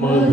Mother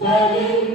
Let